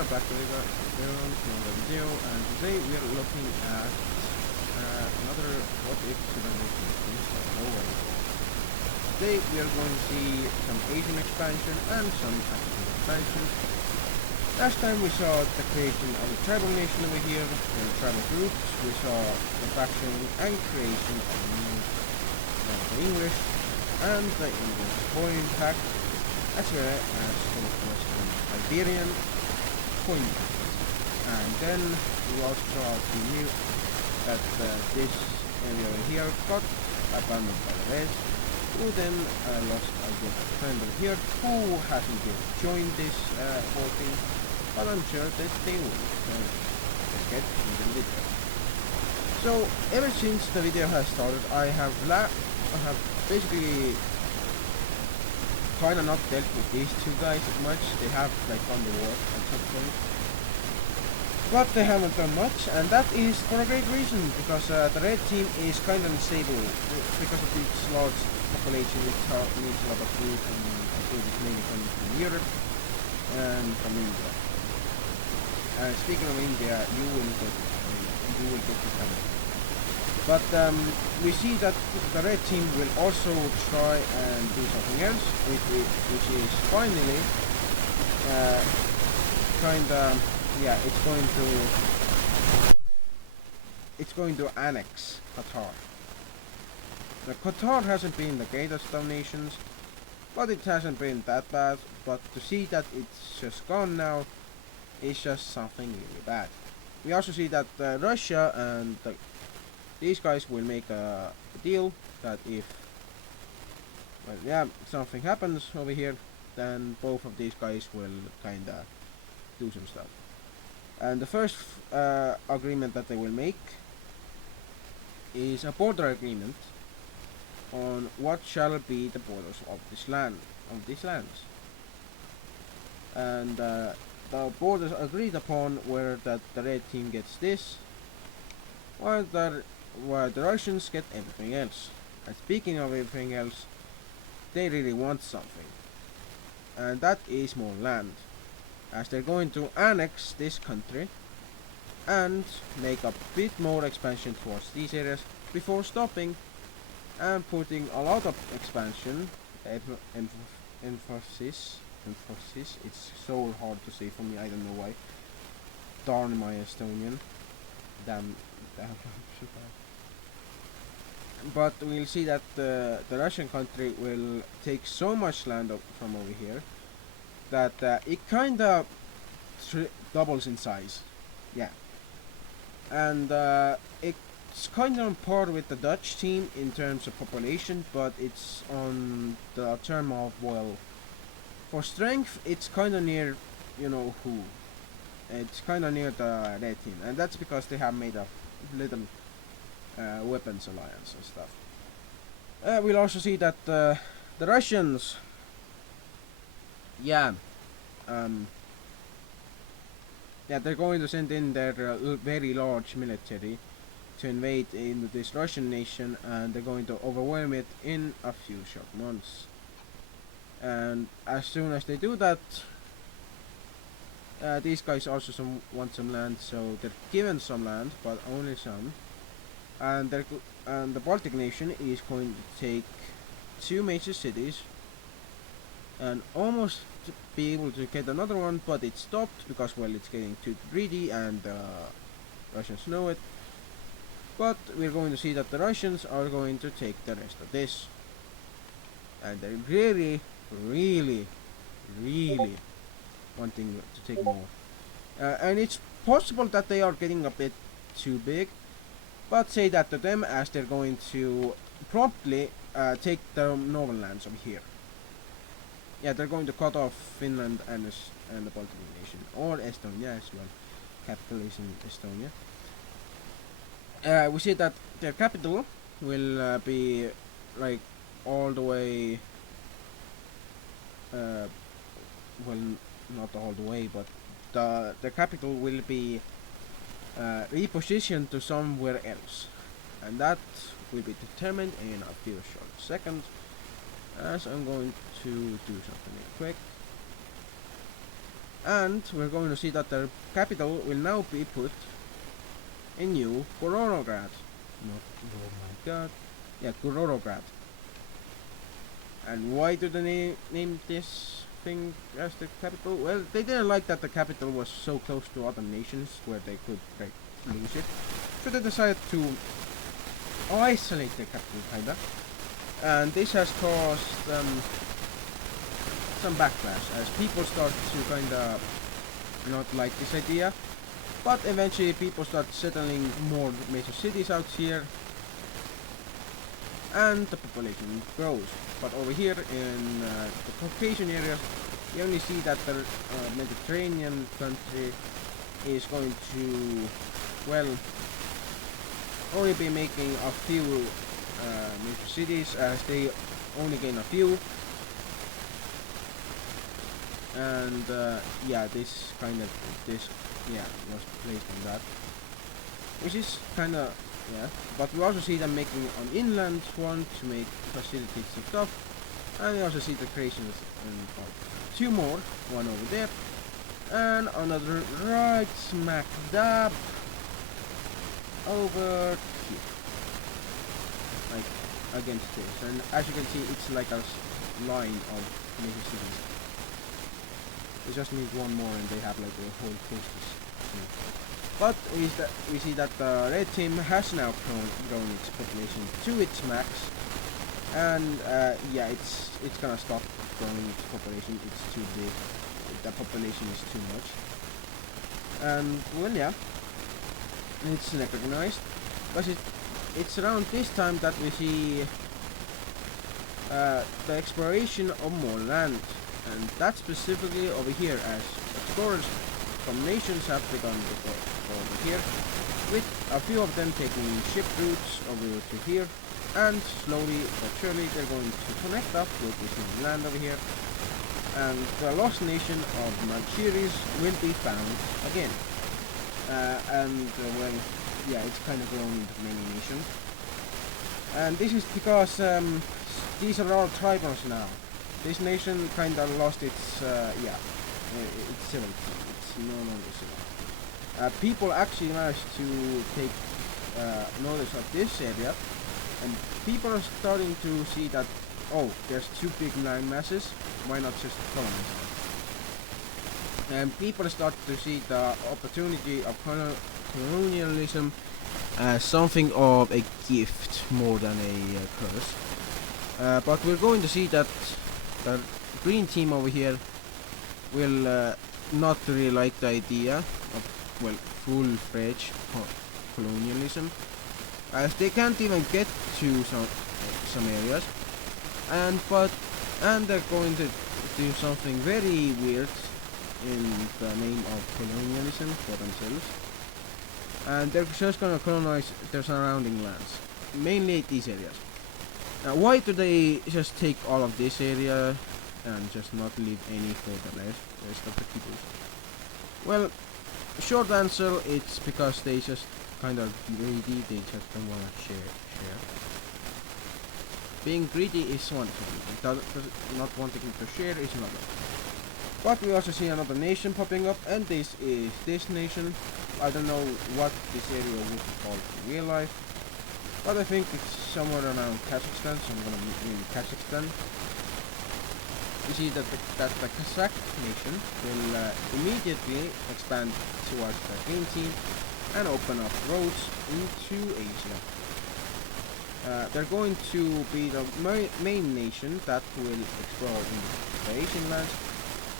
welcome back to another video, and today we are looking at another what if simulation of Norway. Today we are going to see some Asian expansion and some African expansion. Last time we saw the creation of a tribal nation over here, and tribal groups. We saw the faction and creation of the English and the English coin pact, as well as some Western Iberian coin pact. And then we also saw the new that this area over here got abandoned by the Reds, who then lost a good friend over here who hasn't yet joined this whole thing, but I'm sure that they will. So let's get into the video. So ever since the video has started, I have basically kinda not dealt with these two guys as much. They have like done the work at some point, but they haven't done much, and that is for a great reason, because the red team is kind of unstable because of its large population. It needs a lot of food, and food is mainly coming from Europe and from India. Speaking of India, you will get it coming. But we see that the red team will also try and do something else, which is finally it's going to annex Qatar. Now, Qatar hasn't been the greatest of nations, but it hasn't been that bad. But to see that it's just gone now is just something really bad. We also see that Russia and these guys will make a deal that if something happens over here, then both of these guys will kinda do some stuff. And the first agreement that they will make is a border agreement on what shall be the borders of these lands. And the borders agreed upon were that the red team gets this, while the Russians get everything else. And speaking of everything else, they really want something, and that is more land, as they're going to annex this country and make a bit more expansion towards these areas before stopping and putting a lot of expansion, emphasis, it's so hard to say for me, I don't know why. Darn my Estonian. Damn. But we'll see that the Russian country will take so much land from over here that it kinda doubles in size. Yeah. And it's kinda on par with the Dutch team in terms of population, but it's on the term of, well, for strength, it's kinda near, you know who. It's kinda near the red team, and that's because they have made a little weapons alliance and stuff. We'll also see that the Russians, they're going to send in their very large military to invade into this Russian nation, and they're going to overwhelm it in a few short months. And as soon as they do that, these guys also want some land, so they're given some land, but only some. And the Baltic nation is going to take 2 major cities and almost be able to get another one, but it stopped because, well, it's getting too greedy, and Russians know it. But we're going to see that the Russians are going to take the rest of this, and they're really wanting to take more. And it's possible that they are getting a bit too big, but say that to them, as they're going to promptly take the northern lands over here. Yeah, they're going to cut off Finland and the Baltic nation, or Estonia as well. Capital is in Estonia. We see that their capital will be like all the way, well, not all the way, but the capital will be repositioned to somewhere else, and that will be determined in a few short seconds, as I'm going to do something real quick. And we're going to see that their capital will now be put in New Gorodograd. Not, oh my god. Yeah, Gorodograd. And why do they name this thing as the capital? Well, they didn't like that the capital was so close to other nations where they could lose it. So they decided to isolate the capital, kinda. And this has caused some backlash as people start to kinda not like this idea. But eventually people start settling more major cities out here and the population grows. But over here in the Caucasian areas, you only see that the Mediterranean country is going to, well, only be making a few major cities as they only gain a few. And yeah, this was placed on that, which is kind of, yeah, but we also see them making an inland one to make facilities and stuff, and we also see the creations of two more, one over there, and another right smack dab over here, like against this, and as you can see, it's like a line of major cities. We just need one more and they have like a whole coast. But we see that the red team has now grown its population to its max, and yeah, it's gonna stop growing its population. It's too big. The population is too much. And well, yeah, it's recognized, but it's around this time that we see the exploration of more land, and that's specifically over here as explorers from nations have begun to go over here, with a few of them taking ship routes over to here, and slowly but surely they're going to connect up with this new land over here, and the lost nation of Manchuris will be found again. Well, yeah, it's kind of grown into many nations, and this is because these are all tribals now. This nation kind of lost its its civility. It's no longer civil. People actually managed to take notice of this area, and people are starting to see that, oh, there's two big land masses, why not just colonize them? And people start to see the opportunity of colonialism as something of a gift more than a curse. But we're going to see that the green team over here will not really like the idea of, well, full-fledged colonialism, as they can't even get to some areas, and they're going to do something very weird in the name of colonialism for themselves, and they're just gonna colonize their surrounding lands, mainly these areas. Now, why do they just take all of this area and just not leave any for the rest of the people? Well, short answer, it's because they just kind of greedy, they just don't want to share. Being greedy is one thing, not wanting to share is another. But we also see another nation popping up, and this is this nation. I don't know what this area would be called in real life, but I think it's somewhere around Kazakhstan, so I'm gonna name Kazakhstan. You see that the Kazakh nation will immediately expand towards the green team and open up roads into Asia. They're going to be the main nation that will explore in the Asian lands,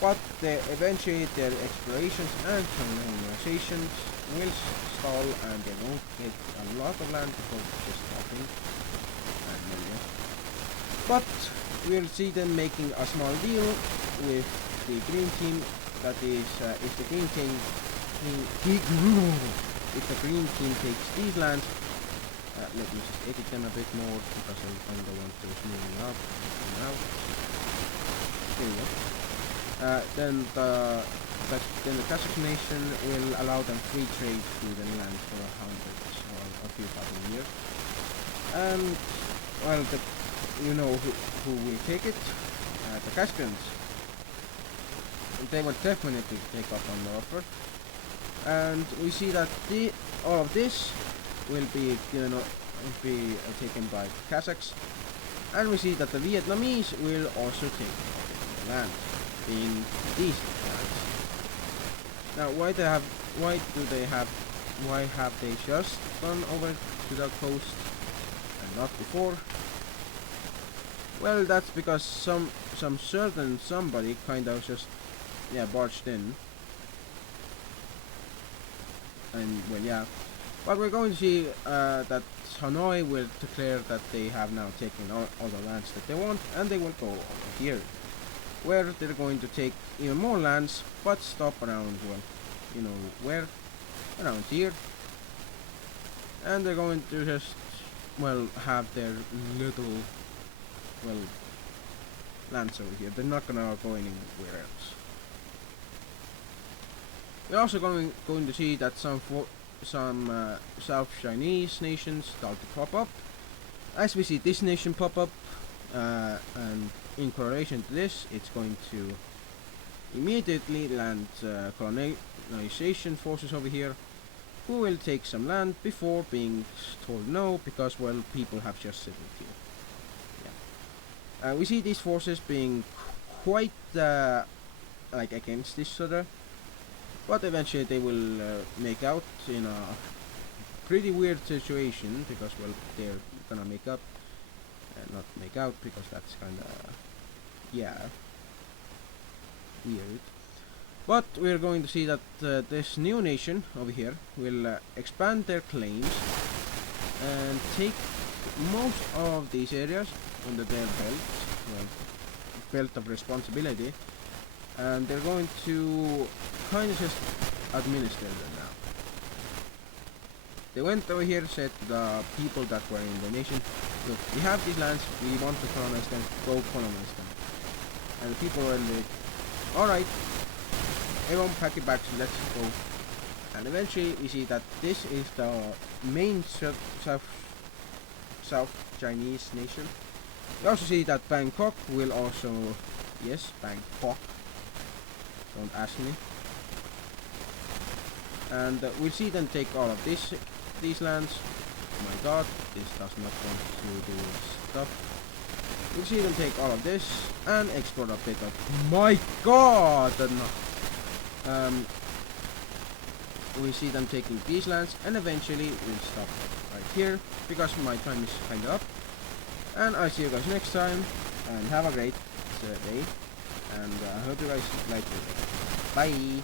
but eventually their explorations and colonizations will stall and they won't get a lot of land because it's just nothing. But we'll see them making a small deal with the green team. That is, if the green team takes these lands, let me just edit them a bit more because I kind of want those moving up and out. There we go. Then the Kazakh nation will allow them free trade through the land for hundreds or a few thousand years. And well, you know who will take it? The Caspians. they will definitely take up on the offer. And we see that all of this will be taken by Kazakhs, and we see that the Vietnamese will also take the land, being these lands. Now, why have they just gone over to the coast and not before? Well, that's because some certain somebody kind of just barged in. And well, yeah, but we're going to see that Hanoi will declare that they have now taken all the lands that they want, and they will go over here, where they're going to take even more lands, but stop around, well, you know where, around here, and they're going to just, well, have their little, well, lands over here. They're not gonna go anywhere else. We're also going to see that some South Chinese nations start to pop up. As we see this nation pop up, and in correlation to this, it's going to immediately land colonization forces over here, who will take some land before being told no, because, well, people have just settled here. Yeah. We see these forces being quite like against each other, but eventually they will make out in a pretty weird situation, because, well, they're gonna make up, not make out, because that's kinda, weird. But we're going to see that this new nation over here will expand their claims and take most of these areas under their belt, well, belt of responsibility, and they're going to kind of just administer them now. They went over here, said to the people that were in the nation, look, we have these lands, we want to colonize them, go colonize them. And the people were like, alright, everyone pack your bags, let's go. And eventually we see that this is the main South Chinese nation. We also see that Bangkok will also, yes, Bangkok, don't ask me. And we'll see them take all of these lands. Oh my god, this does not want to do stuff. We'll see them take all of this and export a bit of, my god, no. We see them taking these lands, and eventually we'll stop right here because my time is kind of up. And I'll see you guys next time, and have a great day, and I hope you guys like it. Bye!